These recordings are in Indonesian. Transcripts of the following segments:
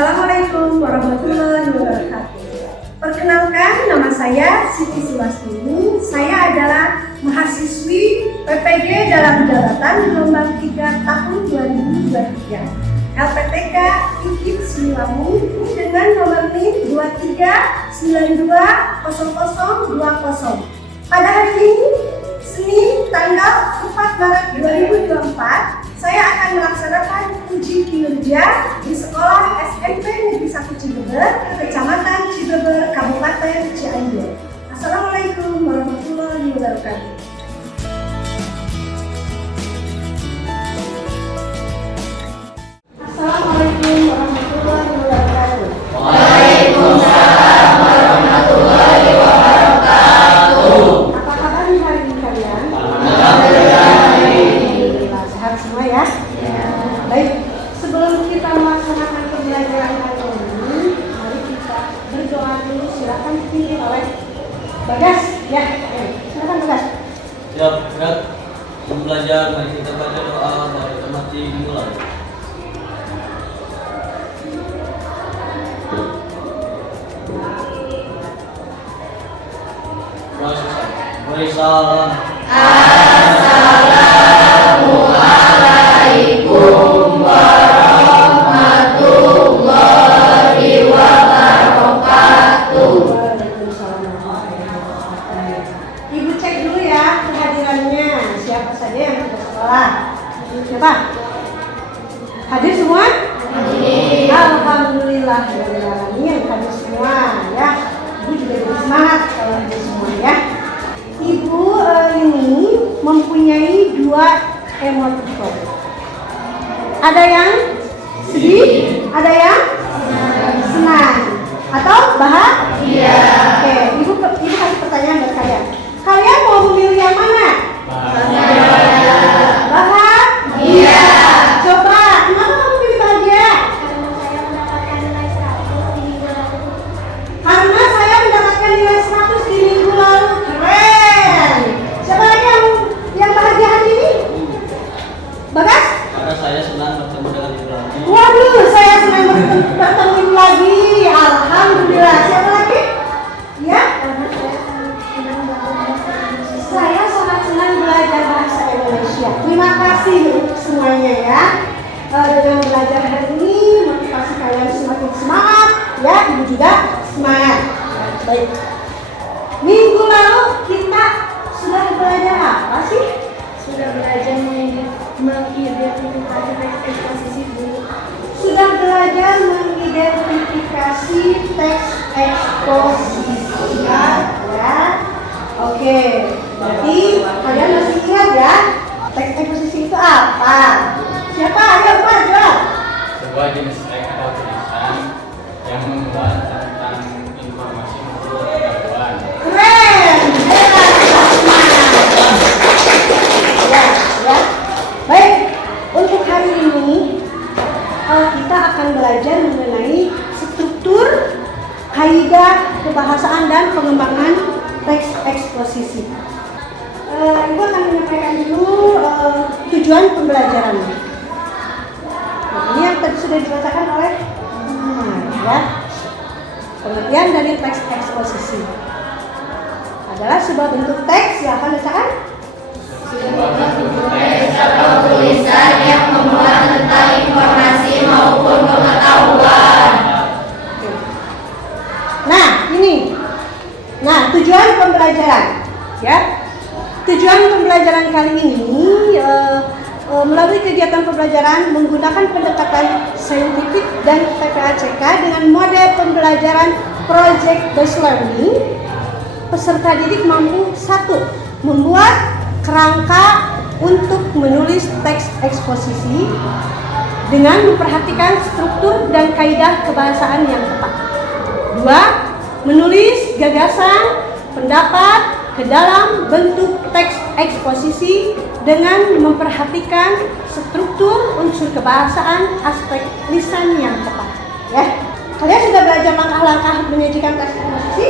Assalamualaikum warahmatullahi wabarakatuh. Perkenalkan, nama saya Siti Sulasmini. Saya adalah mahasiswi PPG dalam jabatan gelombang 3 tahun 2023. LPTK IKIP Siliwangi dengan nomor NIM 23920020. Pada hari ini, Senin tanggal 4 Maret 2024, saya akan melaksanakan uji kinerja di sekolah SMP Negeri 1 Cibeber, Kecamatan Cibeber, Kabupaten Cianjur. Assalamualaikum warahmatullahi wabarakatuh. Assalamualaikum warahmatullahi wabarakatuh. Waalaikumsalam warahmatullahi wabarakatuh. Apa kabar hari ini kalian? Alhamdulillah. Sehat semua ya? Baik, sebelum kita melaksanakan pembelajaran kali ini, mari kita berdoa dulu. Silakan dipimpin oleh Bagas. Ya, silakan Bagas. Siap, berat. Sebelum belajar, mari kita baca doa dari temati dimulai. Waalaikumsalam. Assalamualaikum warahmatullahi wabarakatuh. Ibu cek dulu ya kehadirannya. Siapa saja yang sudah sekolah? Siapa? Hadir semua? Hadir. Alhamdulillah yang hadir semua ya. Ibu juga jadi semangat kalau hadir semua ya. Ibu ini mempunyai 2 emoticon. Ada yang sedih, ada yang senang, atau bahagia. Oke, ibu kasih pertanyaan buat kalian. Kalian mau memilih yang mana? Bahagia. Coba, kenapa kamu pilih bahagia? Karena saya mendapatkan nilai 100 di minggu lalu. Keren. Siapa lagi yang bahagia hari ini? Bagas? Karena saya senang bertemu dengan ibu lagi. Waduh, saya senang bertemu ibu lagi. Alhamdulillah. Siapa lagi? Ya? Saya sangat senang belajar bahasa Indonesia. Terima kasih untuk semuanya ya. Dengan belajar hari ini, motivasi kalian semakin semangat. Ya, ibu juga semangat. Baik. Minggu lalu kita sudah belajar apa sih? Sudah belajar mengidentifikasi teks eksposisi dulu. Sudah belajar mengidentifikasi teks eksposisi ya. Oke, berarti kalian masih ingat ya teks eksposisi itu apa? Siapa? Ayo Pak, jawab. Sebuah jenis teks atau tulisan yang membuat tentang informasi maupun pengetahuan. Keren, hebat, ya. Baik, untuk hari ini kita akan belajar mengenai struktur, kaidah kebahasaan dan pengembangan teks eksposisi. Ibu akan menyampaikan dulu tujuan pembelajarannya. Nah, ini yang tadi sudah dibacakan oleh ya. Pengertian dari teks eksposisi adalah sebuah bentuk teks yang akan dibacakan. Sebuah bentuk teks atau tulisan yang memuat tentang informasi maupun pengetahuan. Nah, ini. Nah, tujuan pembelajaran ya. Tujuan pembelajaran kali ini melalui kegiatan pembelajaran menggunakan pendekatan saintifik dan PPACK dengan mode pembelajaran project based learning. Peserta didik mampu 1. Membuat kerangka untuk menulis teks eksposisi dengan memperhatikan struktur dan kaidah kebahasaan yang tepat. 2. Menulis gagasan, pendapat ke dalam bentuk teks eksposisi dengan memperhatikan struktur unsur kebahasaan aspek lisan yang tepat. Ya, kalian sudah belajar langkah-langkah menyajikan teks eksposisi?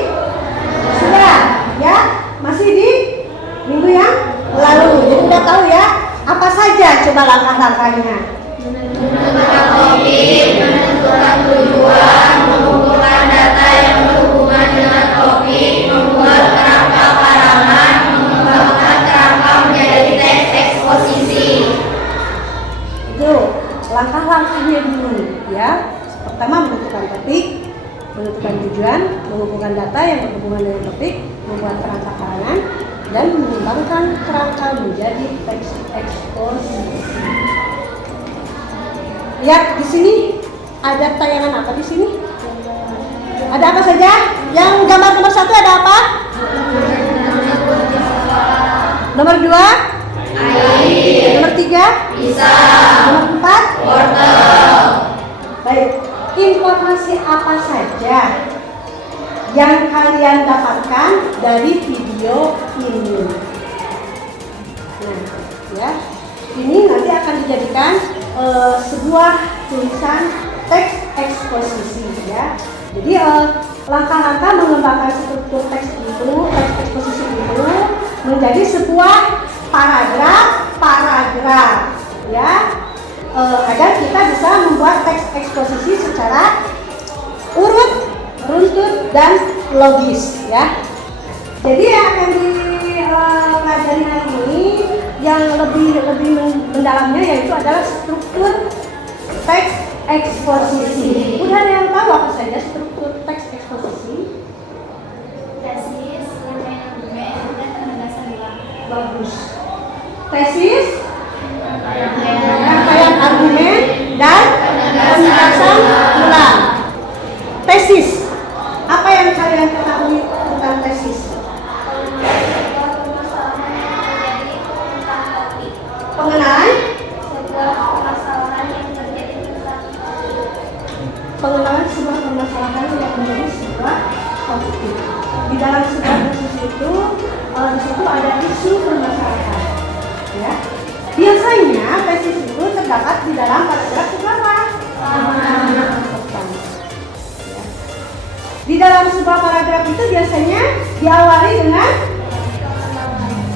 Sudah, ya? Masih di minggu yang lalu. Jadi udah tahu ya apa saja coba langkah-langkahnya. Menentukan topik, menentukan tujuan. langkah-langkahnya dulu ya. Pertama menentukan topik, menentukan tujuan, mengumpulkan data yang berhubungan dengan topik, membuat kerangka karangan, dan mengembangkan kerangka menjadi teks eksposisi. Lihat di sini ada tayangan apa di sini? Ada apa saja? Yang gambar nomor 1 ada apa? Nomor 2? Air. Nomor 3? Pisau. Nomor 4? Wortel. Baik, informasi apa saja yang kalian dapatkan dari video ini? Nah, ya, ini nanti akan dijadikan sebuah tulisan teks eksposisi ya. Jadi langkah-langkah mengembangkan struktur teks itu, teks eksposisi itu menjadi sebuah paragraf ya, agar kita bisa membuat teks eksposisi secara urut, runtut, dan logis ya. Jadi yang akan dipelajari hari ini yang lebih mendalamnya yaitu adalah struktur teks eksposisi. Udah ada yang tahu apa saja struktur teks eksposisi? Tesis, rangkaian argumen, dan penegasan ulang. Bagus. Tesis, rangkaian argumen, dan penegasan ulang. Tesis. Apa yang kalian ketahui tentang tesis? Pengenalan? Pengenalan sebuah permasalahan yang menjadi sebuah topik. Di dalam sebuah tesis itu, di situ ada isu permasalahan. Ya. Biasanya tesis itu terdapat di dalam paragraf berapa? Ya. Di dalam sebuah paragraf itu biasanya diawali dengan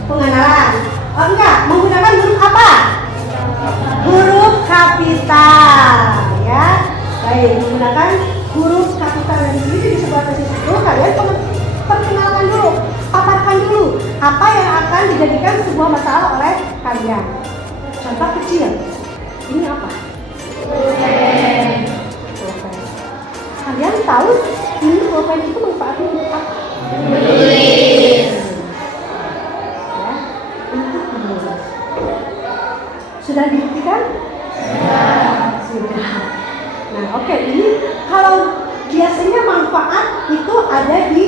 pengenalan. Oh enggak, menggunakan huruf apa? Huruf kapital, ya. Baik, menggunakan huruf kapital dan di sebuah tesis itu kalian perkenalkan dulu, paparkan dulu apa yang akan dijadikan sebuah masalah oleh kalian. Contoh kecil, ini apa? Pulpen. Kalian tahu ini pulpen itu manfaatnya untuk apa? Menulis. Ya, untuk menulis. Sudah dibuktikan? Sudah. Nah, oke, ini kalau biasanya manfaat itu ada di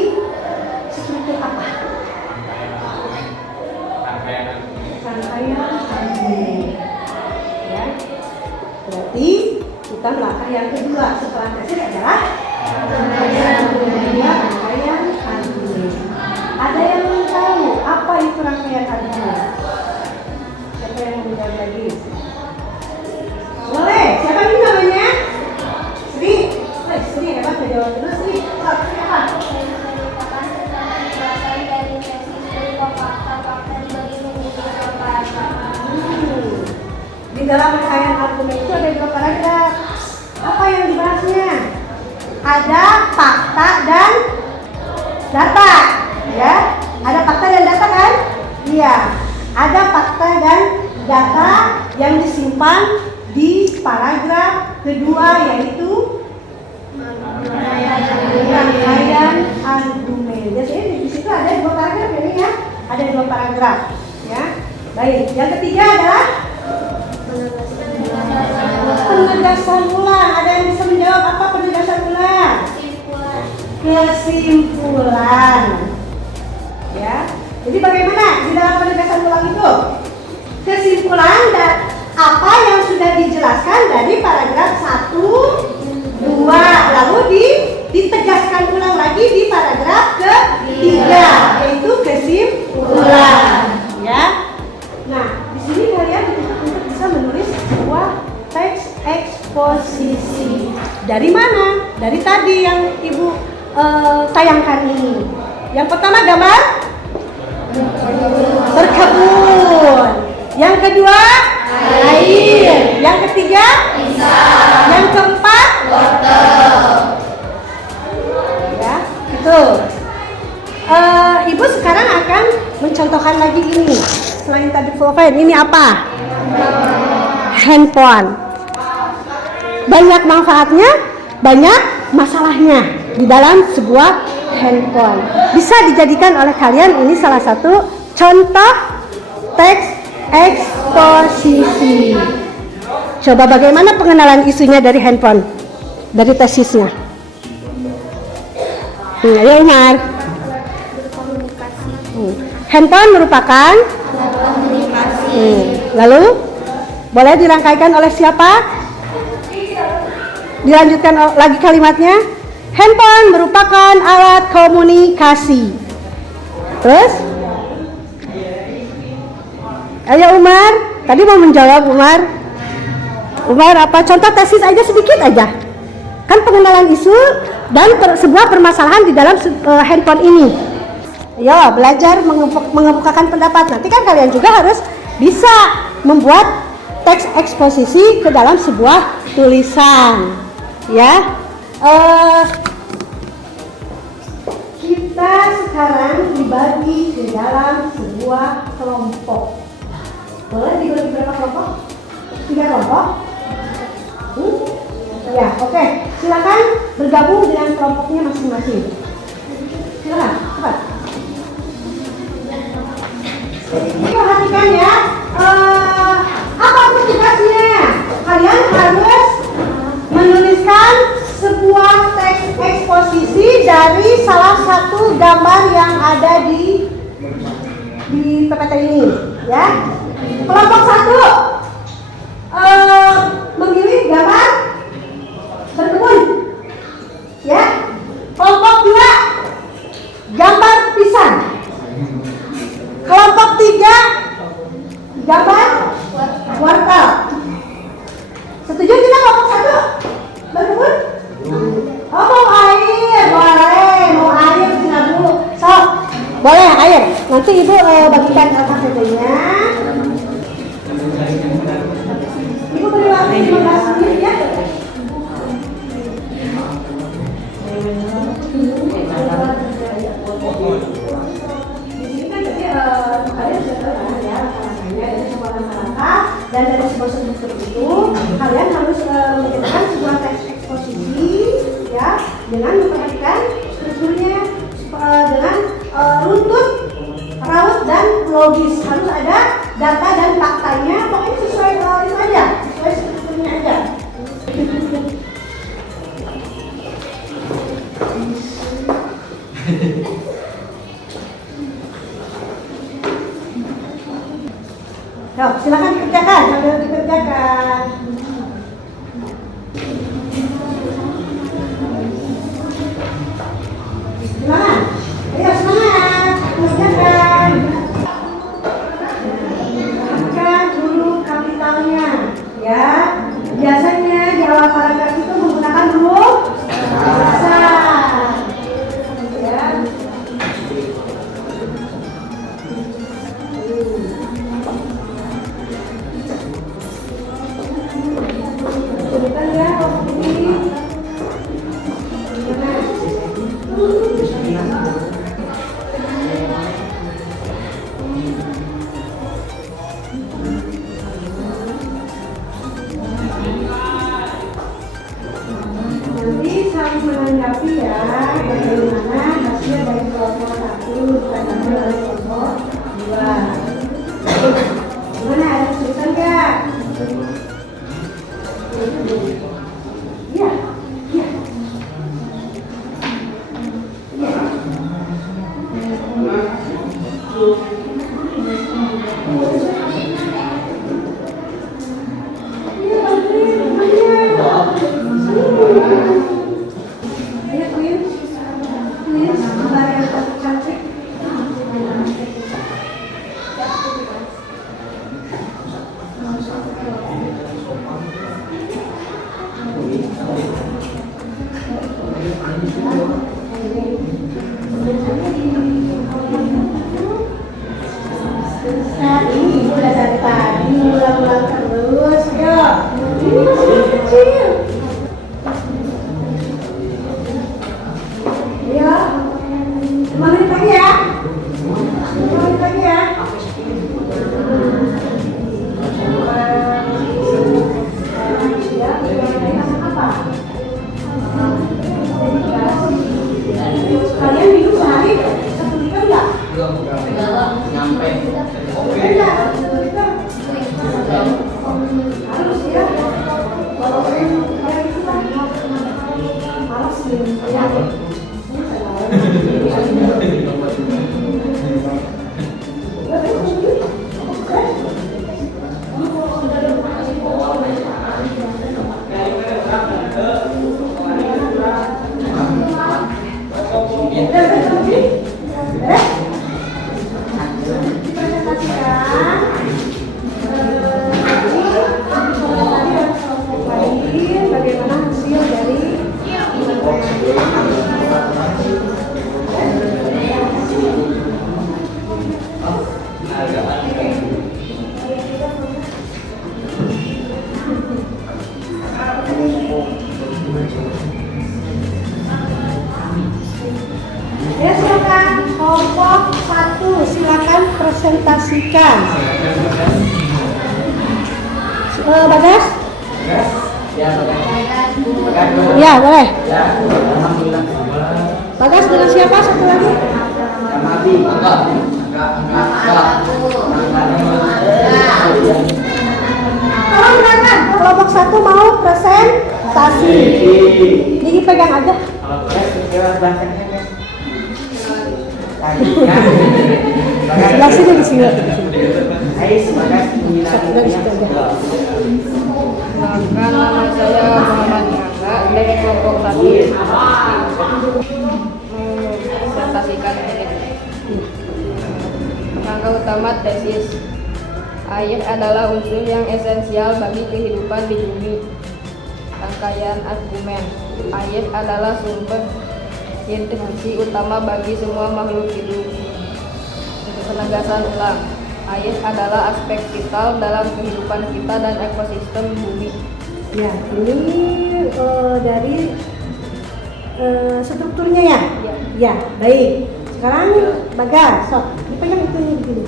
struktur apa? Rangkaian argumen. Ya. Berarti kita melangkah yang kedua setelah tesis adalah rangkaian argumen. Ada yang mau tahu apa itu rangkaian argumen? Siapa yang mau menjawab lagi? Boleh. Siapa ini namanya? Sri. Sri hebat ya, jawab dulu Sri. Siapa? Di dalam rangkaian argumen itu ada 2 paragraf. Apa yang dibahasnya? Ada fakta dan data, ya. Ada fakta dan data kan? Iya. Ada fakta dan data yang disimpan di paragraf kedua yaitu rangkaian argumen. Biasanya di situ ada 2 paragraf ini ya. Ada 2 paragraf, ya. Baik. Yang ketiga adalah penegasan ulang. Ada yang bisa menjawab apa penegasan ulang? Kesimpulan. Ya. Jadi bagaimana di dalam penegasan ulang itu? Kesimpulan dan apa yang sudah dijelaskan dari paragraf 1, 2, lalu ditegaskan ulang lagi di paragraf ketiga, yaitu kesimpulan. Ya. Nah, di sini kalian untuk bisa menulis sebuah teks eksposisi. Dari mana? Dari tadi yang Ibu tayangkan ini. Yang pertama gambar berkebun. Yang kedua air. Yang ketiga pisau. Yang keempat wortel. Ya, itu. Ibu sekarang akan mencontohkan lagi ini. Selain tadi pulpen, ini apa? Handphone. banyak manfaatnya, banyak masalahnya di dalam sebuah handphone. Bisa dijadikan oleh kalian ini salah satu contoh teks eksposisi. Coba bagaimana pengenalan isunya dari handphone, dari tesisnya. Ayo Umar. Handphone merupakan lalu boleh dirangkaikan oleh siapa? Dilanjutkan lagi kalimatnya. Handphone merupakan alat komunikasi. Terus? Ayo Umar. Tadi mau menjawab Umar. Umar apa? Contoh tesis aja sedikit aja. Kan pengenalan isu dan sebuah permasalahan di dalam handphone ini. Yo, belajar mengemukakan pendapat. Nanti kan kalian juga harus bisa membuat teks eksposisi ke dalam sebuah tulisan. Ya. Kita sekarang dibagi ke dalam sebuah kelompok. Boleh dibagi berapa kelompok? 3 kelompok? Ya, oke. Silakan bergabung dengan kelompoknya masing-masing. Silakan, cepat. Perhatikan ya. Apa tugasnya? Kalian harus menuliskan sebuah teks eksposisi dari salah satu gambar yang ada di PPT ini, ya. Kelompok 1 memilih gambar berkebun, ya. Kelompok 2 gambar pisang. Kelompok 3 gambar wortel. Setuju tidak kelompok 1 berkebun? Oh, mau air, boleh. Mau air sini dulu. Sok, boleh air. Nanti ibu bagikan KTP-nya. Ibu beri waktu 15 menit ya. Dan dari sebuah struktur itu kalian harus menjadikan sebuah teks eksposisi, ya, dengan memperhatikan strukturnya dengan runtut, raut dan logis. Harus ada data dan faktanya. Pokoknya sesuai itu aja, sesuai strukturnya aja. Yuk, silakan dikerjakan sambil dikerjakan. Silakan. Ayo semangat, kerjakan. Perhatikan dulu kapitalnya, ya. Biasanya di awal paragraf itu menggunakan huruf besar, ya. Nanti saling menanggapi ya, bagaimana hasil dari kelompok 1 ditanggapi oleh kelompok 2. Gimana, ada kesulitan nggak? Iya, iya. Ini udah dari tadi ulang-ulang terus, yuk. Ini masih kecil. Ya, 5 menit lagi ya. 5 menit lagi ya. Ya, Kalian minum sehari 1 liter enggak? Nyampe. Enggak, 1 liter. Harus ya. Kalau kayak gitu kan malas minum ya. Bagaimana hasil dari ya, silakan kelompok 1, silakan presentasikan. Bagas? Ya, boleh. Bagas dengan siapa satu lagi? Tolong silakan, kelompok 1 mau presentasi. Jadi pegang aja. Sebelah sini di sini. Dari situ aja. Nama saya Muhammad Angga dari kelompok 1. Presentasikan ini. Rangka utama tesis. Air adalah unsur yang esensial bagi kehidupan di bumi. Rangkaian argumen. Air adalah sumber nutrisi utama bagi semua makhluk hidup. Untuk penegasan ulang. Air adalah aspek vital dalam kehidupan kita dan ekosistem bumi. Ya, ini dari strukturnya ya? Ya. Ya, baik. Sekarang Bagas, sok dipegang itu nih begini.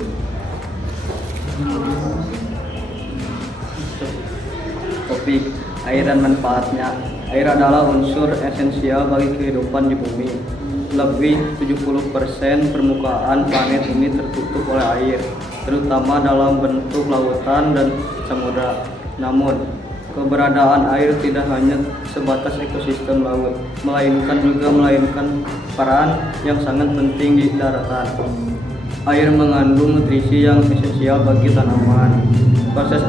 Topik air dan manfaatnya. Air adalah unsur esensial bagi kehidupan di bumi. Lebih 70% permukaan planet ini tertutup oleh air, terutama dalam bentuk lautan dan samudra. Namun, keberadaan air tidak hanya sebatas ekosistem laut, melainkan peran yang sangat penting di daratan. Air mengandung nutrisi yang esensial bagi tanaman. Proses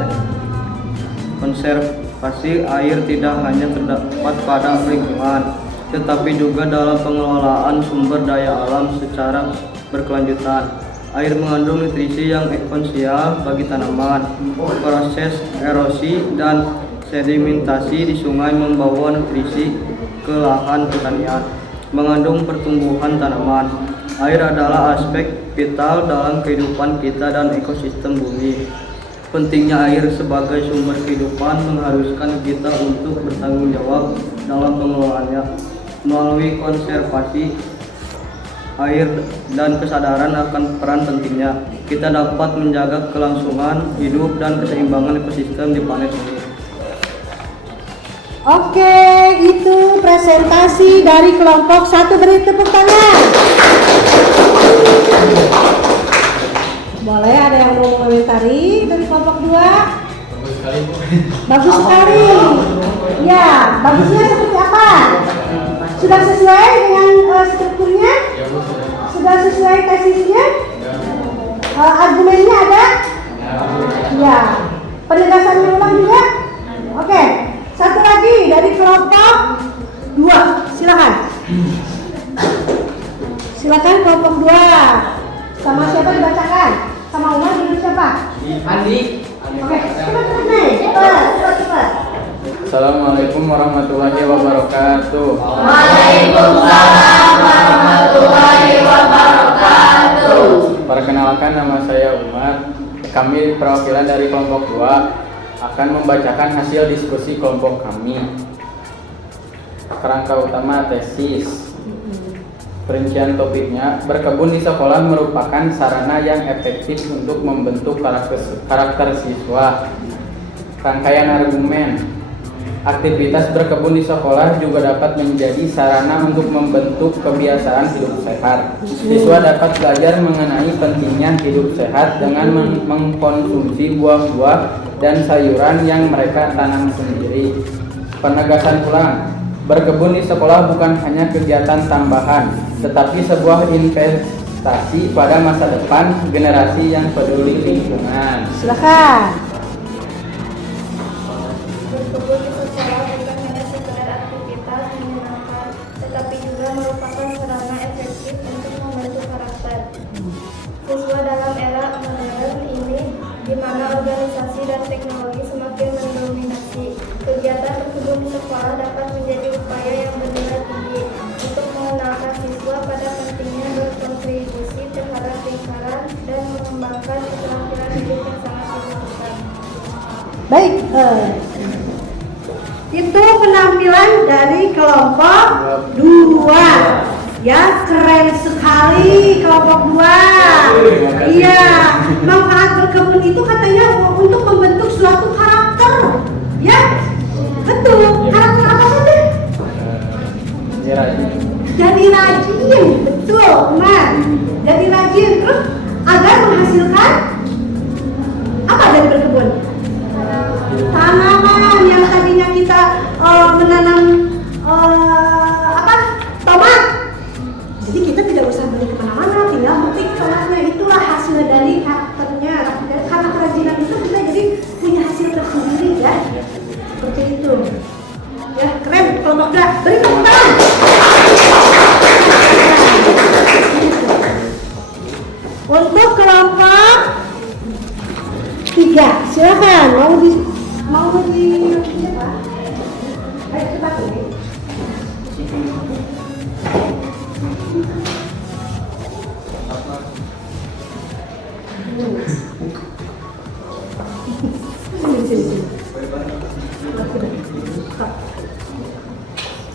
konservasi air tidak hanya terdapat pada lingkungan, tetapi juga dalam pengelolaan sumber daya alam secara berkelanjutan. Air mengandung nutrisi yang esensial bagi tanaman. Proses erosi dan sedimentasi di sungai membawa nutrisi ke lahan pertanian, mengandung pertumbuhan tanaman. Air adalah aspek vital dalam kehidupan kita dan ekosistem bumi. Pentingnya air sebagai sumber kehidupan mengharuskan kita untuk bertanggung jawab dalam pengelolaannya. Melalui konservasi air dan kesadaran akan peran pentingnya, kita dapat menjaga kelangsungan hidup dan keseimbangan ekosistem di planet ini. Oke, itu presentasi dari kelompok 1. Beri tepuk tangan. Boleh, ada yang mau mengomentari dari kelompok 2? Bagus sekali, Bu. Bagus sekali. Ya, bagusnya seperti apa? Sudah sesuai dengan strukturnya? Ya, Bu, sudah. Sudah sesuai tesisnya? Ya. Argumennya ada? Ya, Bu. Ya. Penegasannya ulang juga? Oke. Satu lagi dari kelompok 2. Silakan. Silakan kelompok 2. Sama siapa dibacakan? Sama Umar dulu siapa? Andi. Oke. Cepat nih. Cepat. Assalamualaikum warahmatullahi wabarakatuh. Waalaikumsalam warahmatullahi wabarakatuh. Perkenalkan, nama saya Umar. Kami perwakilan dari kelompok 2 akan membacakan hasil diskusi kelompok kami. Kerangka utama tesis. Perincian topiknya, berkebun di sekolah merupakan sarana yang efektif untuk membentuk karakter siswa. Rangkaian argumen. Aktivitas berkebun di sekolah juga dapat menjadi sarana untuk membentuk kebiasaan hidup sehat. Siswa dapat belajar mengenai pentingnya hidup sehat dengan mengkonsumsi buah-buah dan sayuran yang mereka tanam sendiri. Penegasan ulang, berkebun di sekolah bukan hanya kegiatan tambahan, tetapi sebuah investasi pada masa depan generasi yang peduli lingkungan. Silakan. Berkebun di sekolah bukan hanya sekedar aktivitas menyenangkan, tetapi juga merupakan sarana efektif untuk membentuk karakter. Siswa dalam era modern ini, di mana organisasi dan teknologi semakin mendominasi, kegiatan berkebun di sekolah dapat menjadi upaya yang bernilai tinggi untuk mengenalkan siswa pada pentingnya berkontribusi terhadap lingkungan dan mengembangkan keterampilan hidup yang sangat dibutuhkan. Baik, itu penampilan dari kelompok 2. Ya, keren sekali kelompok 2. Iya, manfaat berkebun itu katanya untuk membentuk suatu karakter. Ya, betul. Karakter apa saja? Jadi rajin, betul, teman. Jadi rajin, terus agar menghasilkan apa dari berkebun? Tanaman yang tadinya kita menanam tomat. Jadi kita tidak usah beli kemana-mana, tinggal metik tomatnya. Itulah hasil dari karakternya. Karena kerajinan itu kita jadi punya hasil tersendiri ya. Seperti itu. Ya, keren kelompok 2. Beri tepuk tangan. Untuk kelompok 3, silakan. Mau di apa? Ayo cepat ini.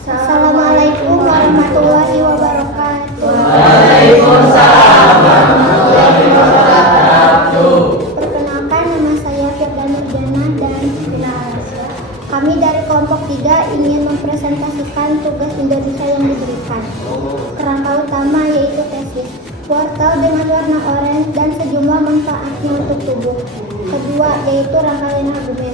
Assalamualaikum warahmatullahi wabarakatuh. Waalaikumsalam warahmatullahi wabarakatuh. Perkenalkan, nama saya Firdani Dana dan Vina Arasya. Kami dari kelompok 3 ingin mempresentasikan tugas Indonesia yang diberikan. Kerangka utama yaitu tesis, wortel dengan warna oranye dan sejumlah manfaatnya untuk tubuh. Kedua yaitu rangkaian argumen,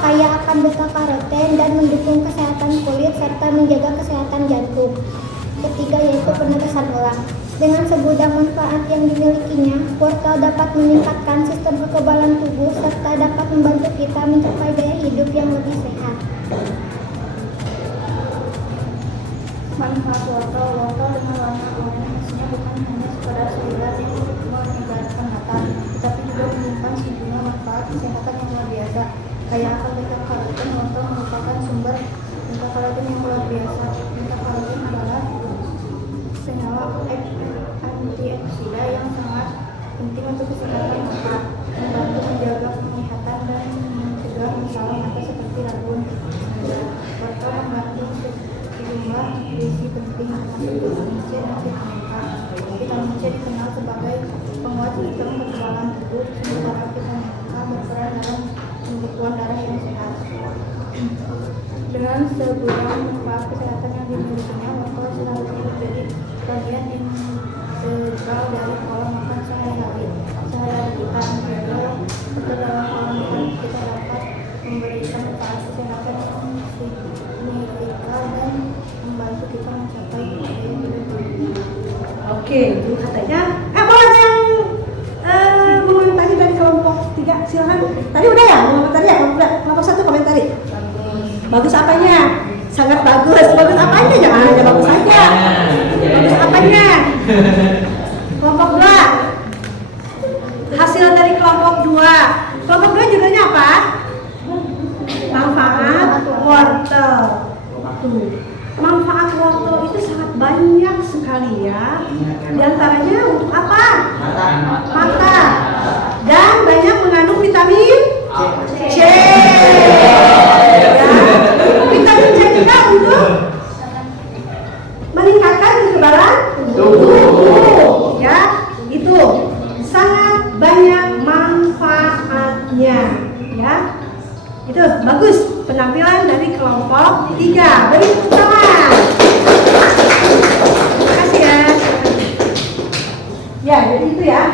kaya akan beta-karoten dan mendukung kesehatan kulit serta menjaga kesehatan jantung. Ketiga yaitu penegasan ulang. Dengan segudang manfaat yang dimilikinya, wortel dapat meningkatkan sistem kekebalan tubuh serta dapat membantu kita mencapai gaya hidup yang lebih sehat. Manfaat wortel dengan warna oranye maksudnya bukan hanya sekadar sayuran yang menyegarkan mata, tetapi juga menyimpan sejumlah manfaat kesehatan yang luar biasa. Kaya akan beta-karoten, wortel merupakan sumber beta-karoten yang luar biasa. Beta-karoten adalah senyawa antioksida yang sangat penting untuk kesehatan mata, membantu menjaga penglihatan dan mencegah masalah mata seperti rabun. Wortel mengandung sejumlah gizi penting termasuk vitamin C dan vitamin K. Vitamin C dikenal sebagai penguat sistem kekebalan tubuh, sementara vitamin K berperan dalam pembekuan darah yang sehat. Dengan segudang manfaat kesehatan yang dimilikinya, wortel seharusnya menjadi bagian integral dari pola makan sehari-hari kita. Menjaga dalam pola makan kita dapat memberikan manfaat kesehatan yang signifikan dan membantu kita mencapai gaya hidup. Oke, itu katanya. Boleh yang mengomentari dari kelompok 3, silakan. Tadi udah ya, mengomentari ya, kelompok 1 komentari. Bagus apanya? Sangat bagus. Bagus apanya? Jangan hanya bagus saja. Bagus apanya? Kelompok 2. Hasil dari kelompok 2. Kelompok 2 judulnya apa? Manfaat wortel. Tuh. Manfaat wortel itu sangat banyak sekali ya. Di antaranya untuk apa? Mata. Dan banyak mengandung vitamin C. Ya. Vitamin C juga untuk meningkatkan kekebalan tubuh. Ya, itu sangat banyak manfaatnya. Ya, itu bagus penampilan dari kelompok kelompok 3. Beri tepuk tangan. Terima kasih ya. Ya, jadi itu ya.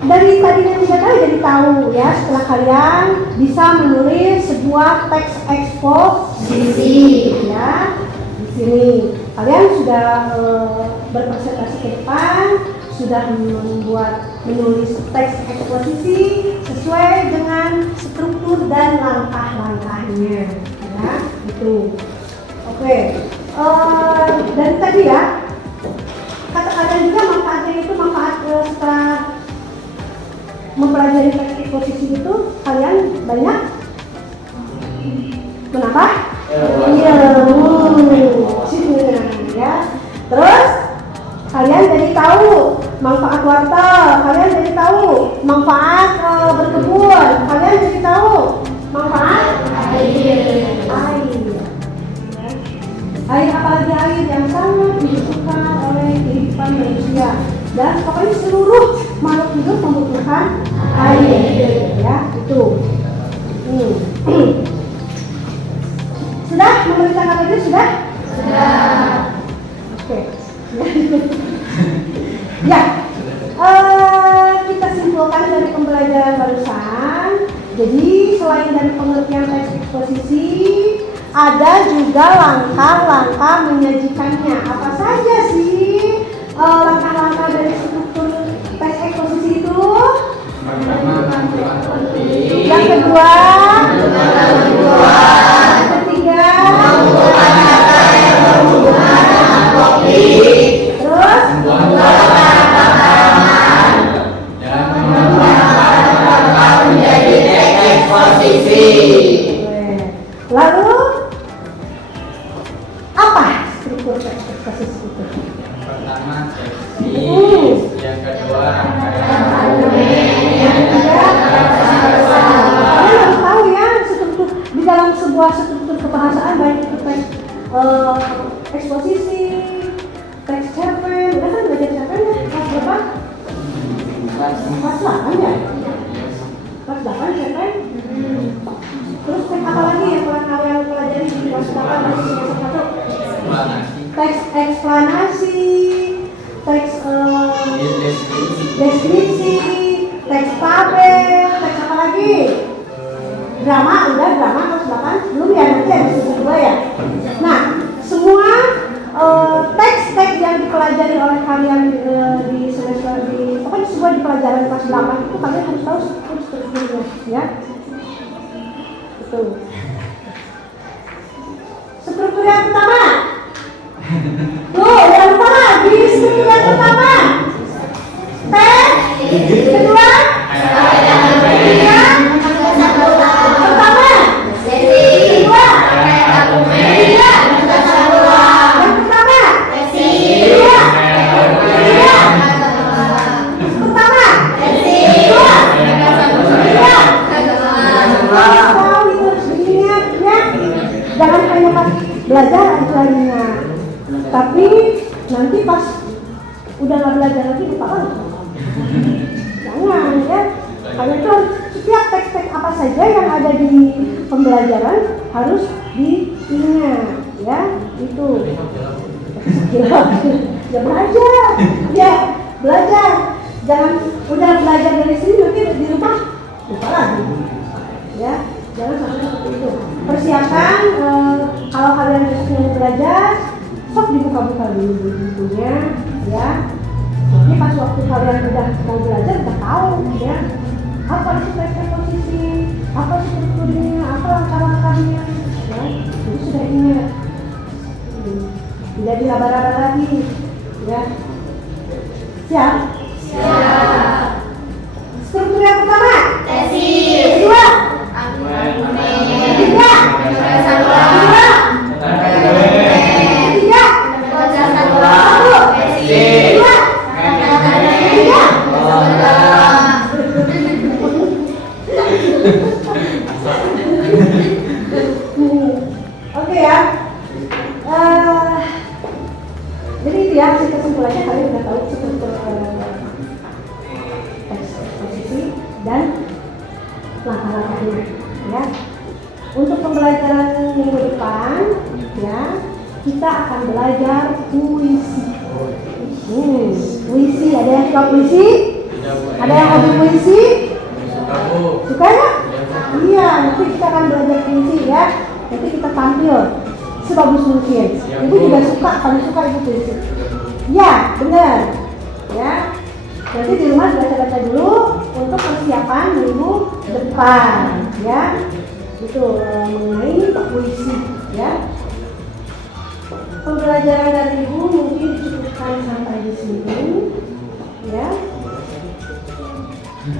Dari tadinya tidak tahu jadi tahu ya, setelah kalian bisa menulis sebuah teks eksposisi ya. Di sini kalian sudah berpresentasi ke depan, sudah menulis teks eksposisi sesuai dengan struktur dan langkah-langkahnya ya, itu. Oke. Dan tadi ya, kata kalian juga manfaatnya itu setelah mempelajari teks eksposisi itu kalian banyak kenapa? Iya, ya. Terus kalian jadi tahu manfaat wortel, kalian jadi tahu manfaat berkebun, kalian jadi tahu manfaat air apalagi air yang sangat dibutuhkan oleh kehidupan manusia, dan pokoknya seluruh makhluk hidup membutuhkan air ya, itu. Sudah mengerjakan lagi sudah? Oke. Ya, kita simpulkan dari pembelajaran barusan. Jadi selain dari pengertian teks eksposisi, ada juga langkah-langkah menyajikannya. Apa saja sih langkah-langkah dari struktur teks eksposisi itu? Yang kedua, yang ketiga, terus menjadi teks eksposisi. Lalu apa struktur teks eksposisi itu? Yang pertama tesis, yang kedua kalian harus tahu ya, struktur di dalam sebuah struktur kebahasaan, baik itu teks eksposisi, teks cerpen. Udah kan belajar cerpen ya? Kelas berapa? Kelas 8 ya? Kelas 8 cerpen? Terus teks apa lagi yang kalian pelajari di kelas 8 dan semester 1? Teks eksplanasi, teks deskripsi, teks tabel, teks apa lagi? Drama, udah drama kelas 8? Belum ya, nanti ada semester 2 ya? Nah, semua teks-teks yang dipelajari oleh kalian di semester pokoknya semua di pelajaran kelas 8 itu kalian harus tahu strukturnya ya. Betul. Struktur yang pertama. Tuh, yang lupa lagi struktur yang pertama. Teks. Kedua. Ketiga. Pertama. Kedua. Ketiga. Yang pertama. Kedua. Ketiga. Pertama. Kedua. Ketiga. Tahu itu harus diingat ya. Jangan hanya pas belajar aja, tapi nanti pas udah nggak belajar lagi lupa lagi. Jangan ya. Karena itu setiap teks-teks apa saja yang ada di pembelajaran harus diingat ya, itu. Ya belajar, ya belajar. Jangan udah belajar dari sini nanti di rumah lupa lagi. Ya, jangan sampai seperti itu. Persiapkan kalau kalian besok mau belajar, sok dibuka-buka dulu bukunya, ya. Nanti pas waktu kalian udah mau belajar udah tahu, ya. Apa itu teks eksposisi, apa strukturnya, apa langkah-langkahnya, ya. Jadi sudah ingat. Tidak diraba-raba lagi, ya. Siap? Siap. Struktur yang pertama. Tesis. Kedua. Ketiga. Kedua. Ketiga. Satu. Kedua. Ketiga. Oke ya. Jadi itu ya, kesimpulannya kalian udah tahu struktur teks eksposisi dan langkah-langkahnya ya. Untuk pembelajaran minggu depan ya kita akan belajar puisi. Puisi, ada yang suka puisi? Ada yang hobi puisi? Suka ya? Iya, nanti kita akan belajar puisi ya. Nanti kita tampil sebagus mungkin. Ibu juga suka, paling suka ibu puisi. Ya, benar. Ya. Nanti di rumah baca-baca dulu untuk persiapan minggu depan, ya. Itu mengenai puisi, ya. Pembelajaran dari ibu mungkin dicukupkan sampai di sini, ya.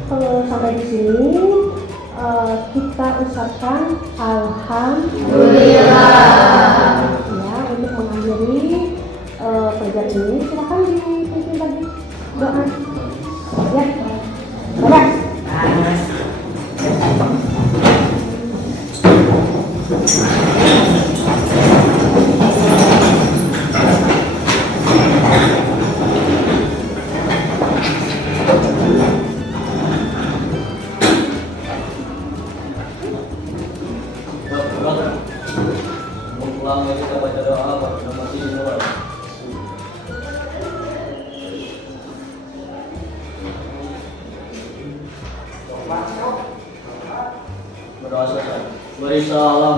Kalau sampai di sini kita ucapkan alhamdulillah. Ya, untuk mengakhiri pelajaran ini silakan dipimpin lagi doa. Ya, baik. Pulang lagi kita baca doa buat nama mulai. Berdoa selesai. Beri salam.